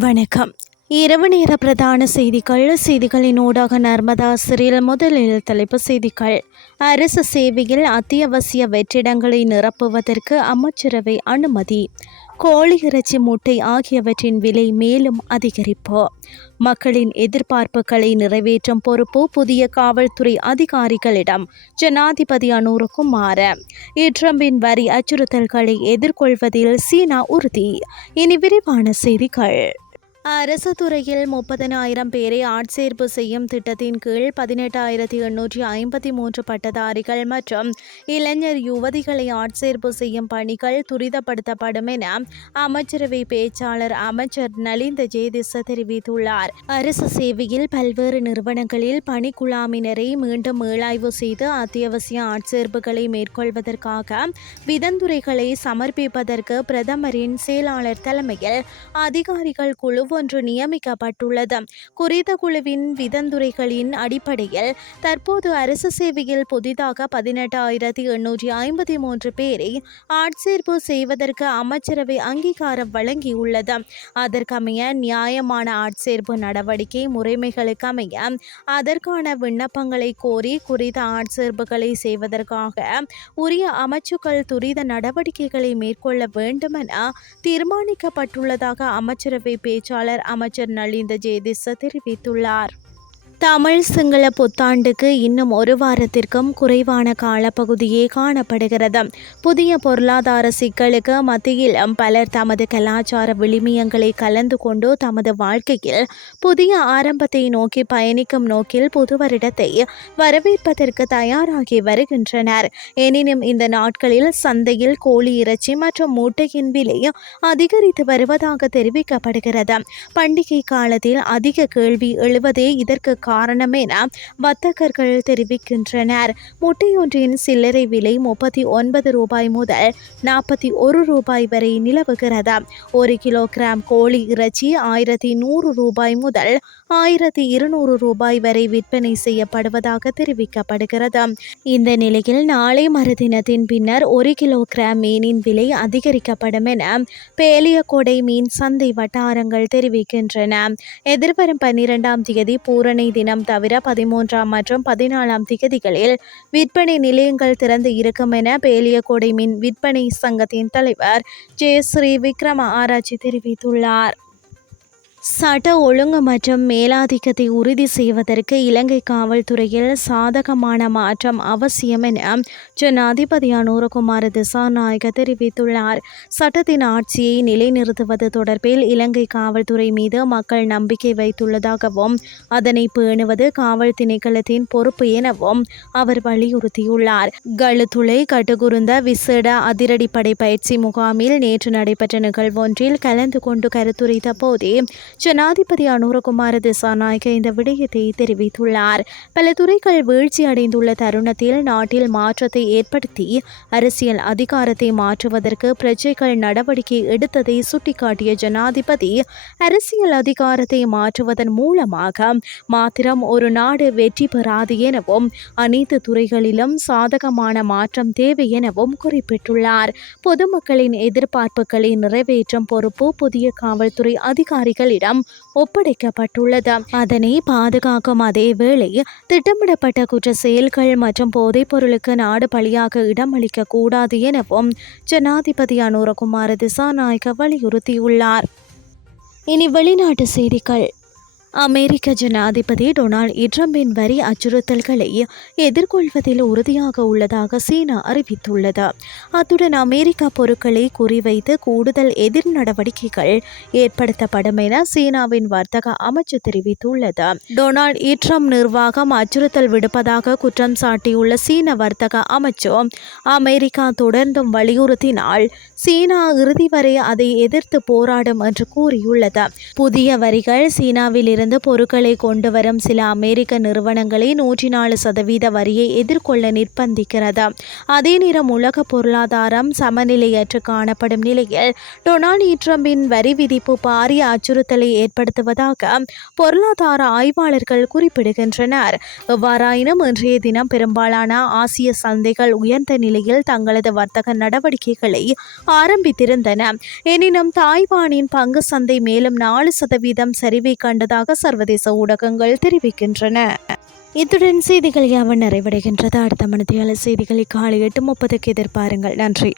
வணக்கம். இரவு நேர பிரதான செய்திகள் செய்திகளின் ஊடாக நர்மதா சிறில் முதலில் தலைப்பு செய்திகள். அரசு சேவையில் அத்தியாவசிய வெற்றிடங்களை நிரப்புவதற்கு அமைச்சரவை அனுமதி. கோழி இறைச்சி முட்டை ஆகியவற்றின் விலை மேலும் அதிகரிப்பு. மக்களின் எதிர்பார்ப்புகளை நிறைவேற்றும் பொறுப்பு புதிய காவல்துறை அதிகாரிகளிடம். ஜனாதிபதி அனூருக்கும் மாற ட்ரம்பின் வரி அச்சுறுத்தல்களை எதிர்கொள்வதில் சீனா உறுதி. இனி விரிவான செய்திகள். அரசு துறையில் முப்பதனாயிரம் பேரை ஆட்சேர்ப்பு செய்யும் திட்டத்தின் கீழ் பதினெட்டாயிரத்தி எண்ணூற்றி ஐம்பத்தி மூன்று பட்டதாரிகள் மற்றும் இளைஞர் யுவதிகளை ஆட்சேர்ப்பு செய்யும் பணிகள் துரிதப்படுத்தப்படும் என அமைச்சரவை பேச்சாளர் அமைச்சர் நலிந்த ஜெயதிச தெரிவித்துள்ளார். அரசு சேவையில் பல்வேறு நிறுவனங்களில் பணிக்குழாமினரை மீண்டும் மீளாய்வு செய்து அத்தியாவசிய ஆட்சேர்ப்புகளை மேற்கொள்வதற்காக விதந்துரைகளை சமர்ப்பிப்பதற்கு பிரதமரின் செயலாளர் தலைமையில் அதிகாரிகள் குழு ஒன்று நியமிக்கப்பட்டுள்ளது. குறித்த குழுவின் விதந்துரைகளின் அடிப்படையில் தற்போது அரசு சேவையில் புதிதாக பதினெட்டாயிரத்தி எண்ணூற்றி ஐம்பத்தி மூன்று பேரை ஆட்சேர்ப்பு செய்வதற்கு அமைச்சரவை அங்கீகாரம் வழங்கியுள்ளது. அதற்கமைய நியாயமான ஆட்சேர்ப்பு நடவடிக்கை முறைமைகளுக்கமைய அதற்கான விண்ணப்பங்களை கோரி குறித்த ஆட்சேர்ப்புகளை செய்வதற்காக உரிய அமைச்சுக்கள் துரித நடவடிக்கைகளை மேற்கொள்ள வேண்டுமென தீர்மானிக்கப்பட்டுள்ளதாக அமைச்சரவை பேச்சாளர் பேச்சாளர் அமைச்சர் நலிந்த ஜெயதிச தெரிவித்துள்ளார். தமிழ் சிங்கள புத்தாண்டுக்கு இன்னும் ஒரு வாரத்திற்கும் குறைவான காலப்பகுதியே காணப்படுகிறது. புதிய பொருளாதார சிக்கலுக்கு மத்தியில் பலர் தமது கலாச்சார விளிமியங்களை கலந்து கொண்டு தமது வாழ்க்கையில் புதிய ஆரம்பத்தை நோக்கி பயணிக்கும் நோக்கில் புது வருடத்தை வரவேற்பதற்கு தயாராகி வருகின்றனர். எனினும் இந்த நாட்களில் சந்தையில் கோழி இறைச்சி மற்றும் மூட்டையின் விலை அதிகரித்து வருவதாக தெரிவிக்கப்படுகிறது. பண்டிகை காலத்தில் அதிக கேள்வி எழுவதே இதற்கு காரணம் என வர்த்தகர்கள் தெரிவிக்கின்றனர். முட்டையொன்றின் சில்லறை விலை முப்பத்தி ஒன்பது ரூபாய் முதல் நாற்பத்தி ஒரு ரூபாய் வரை நிலவுகிறது. ஒரு கிலோகிராம் கோழி இறைச்சி ஆயிரத்தி நூறு ரூபாய் முதல் ஆயிரத்தி இருநூறு ரூபாய் வரை விற்பனை செய்யப்படுவதாக தெரிவிக்கப்படுகிறது. இந்த நிலையில் நாளை மறுதினத்தின் பின்னர் ஒரு கிலோகிராம் மீனின் விலை அதிகரிக்கப்படும் என பேலியகொடை மீன் சந்தை வட்டாரங்கள் தெரிவிக்கின்றன. எதிர்வரும் பன்னிரெண்டாம் தேதி பூரணை தினம் தவிர பதிமூன்றாம் மற்றும் பதினாலாம் திகதிகளில் விற்பனை நிலையங்கள் திறந்து இருக்கும் என பேலியகோடை மீன் விற்பனை சங்கத்தின் தலைவர் ஜெயஸ்ரீ விக்ரம ஆராய்ச்சி தெரிவித்துள்ளார். சட்ட ஒழுங்கு மற்றும் மேலாதிக்கத்தை உறுதி செய்வதற்கு இலங்கை காவல்துறையில் சாதகமான மாற்றம் அவசியம் என ஜனாதிபதி அனுரகுமார திசாநாயக தெரிவித்துள்ளார். சட்டத்தின் ஆட்சியை நிலைநிறுத்துவது தொடர்பில் இலங்கை காவல்துறை மீது மக்கள் நம்பிக்கை வைத்துள்ளதாகவும் அதனை பேணுவது காவல் திணைக்களத்தின் பொறுப்பு எனவும் அவர் வலியுறுத்தியுள்ளார். கழுத்துளை கட்டுகுருந்த விசேட அதிரடிப்படை பயிற்சி முகாமில் நேற்று நடைபெற்ற நிகழ்வொன்றில் கலந்து கொண்டு கருத்துரைத்த போதே ஜனாதிபதி அனுரகுமார திசாநாயக இந்த விடயத்தை தெரிவித்துள்ளார். பல துறைகள் வீழ்ச்சி அடைந்துள்ள தருணத்தில் நாட்டில் மாற்றத்தை ஏற்படுத்தி அரசியல் அதிகாரத்தை மாற்றுவதற்கு பிரஜைகள் நடவடிக்கை எடுத்ததை சுட்டிக்காட்டிய ஜனாதிபதி அரசியல் அதிகாரத்தை மாற்றுவதன் மூலமாக மாத்திரம் ஒரு நாடு வெற்றி பெறாது எனவும் அனைத்து துறைகளிலும் சாதகமான மாற்றம் தேவை எனவும் குறிப்பிட்டுள்ளார். பொதுமக்களின் எதிர்பார்ப்புகளை நிறைவேற்றும் பொறுப்பு புதிய காவல்துறை அதிகாரிகளிடம் மூலம் ஒப்படைக்கப்பட்டுள்ளது. அதனை பாதுகாக்கும் அதே வேளை திட்டமிடப்பட்ட குற்ற செயல்கள் மற்றும் போதைப் பொருளுக்கு நாடு பலியாக இடமளிக்க கூடாது எனவும் ஜனாதிபதி அனுரகுமார திசாநாயக்க வலியுறுத்தியுள்ளார். இனி வெளிநாட்டு செய்திகள். அமெரிக்க ஜனாதிபதி டொனால்ட் ட்ரம்பின் வரி அச்சுறுத்தல்களை எதிர்கொள்வதில் உறுதியாக உள்ளதாக சீனா அறிவித்துள்ளது. அத்துடன் அமெரிக்கா பொருட்களை குறிவைத்து கூடுதல் எதிர் நடவடிக்கைகள் ஏற்படுத்தப்படும் என சீனாவின் வர்த்தக அமைச்சு தெரிவித்துள்ளது. டொனால்ட் ட்ரம்ப் நிர்வாகம் அச்சுறுத்தல் விடுப்பதாக குற்றம் சாட்டியுள்ள சீன வர்த்தக அமைச்சு அமெரிக்கா தொடர்ந்தும் வலியுறுத்தினால் சீனா இறுதி வரை அதை எதிர்த்து போராடும் என்று கூறியுள்ளது. புதிய வரிகள் சீனாவில் இருந்து பொருட்களை கொண்டு வரும் சில அமெரிக்க நிறுவனங்களை நூற்றி நாலு சதவீத வரியை எதிர்கொள்ள நிர்பந்திக்கிறது. அதே நேரம் உலக பொருளாதாரம் சமநிலையற்று காணப்படும் நிலையில் டொனால்டு ட்ரம்பின் வரி விதிப்பு பாரிய அச்சுறுத்தலை ஏற்படுத்துவதாக பொருளாதார ஆய்வாளர்கள் குறிப்பிடுகின்றனர். எவ்வாறாயினும் இன்றைய தினம் பெரும்பாலான ஆசிய சந்தைகள் உயர்ந்த நிலையில் தங்களது வர்த்தக நடவடிக்கைகளை ஆரம்பித்திருந்தன. எனினும் தாய்வானின் பங்கு சந்தை மேலும் நாலு சதவீதம் சரிவை கண்டதாக சர்வதேச ஊடகங்கள் தெரிவிக்கின்றன. இத்துடன் செய்திகள் யாவன் நிறைவடைகின்றது. அடுத்த மனதியாளர் செய்திகளை காலை எட்டு முப்பதுக்கு எதிர்பாருங்கள். நன்றி.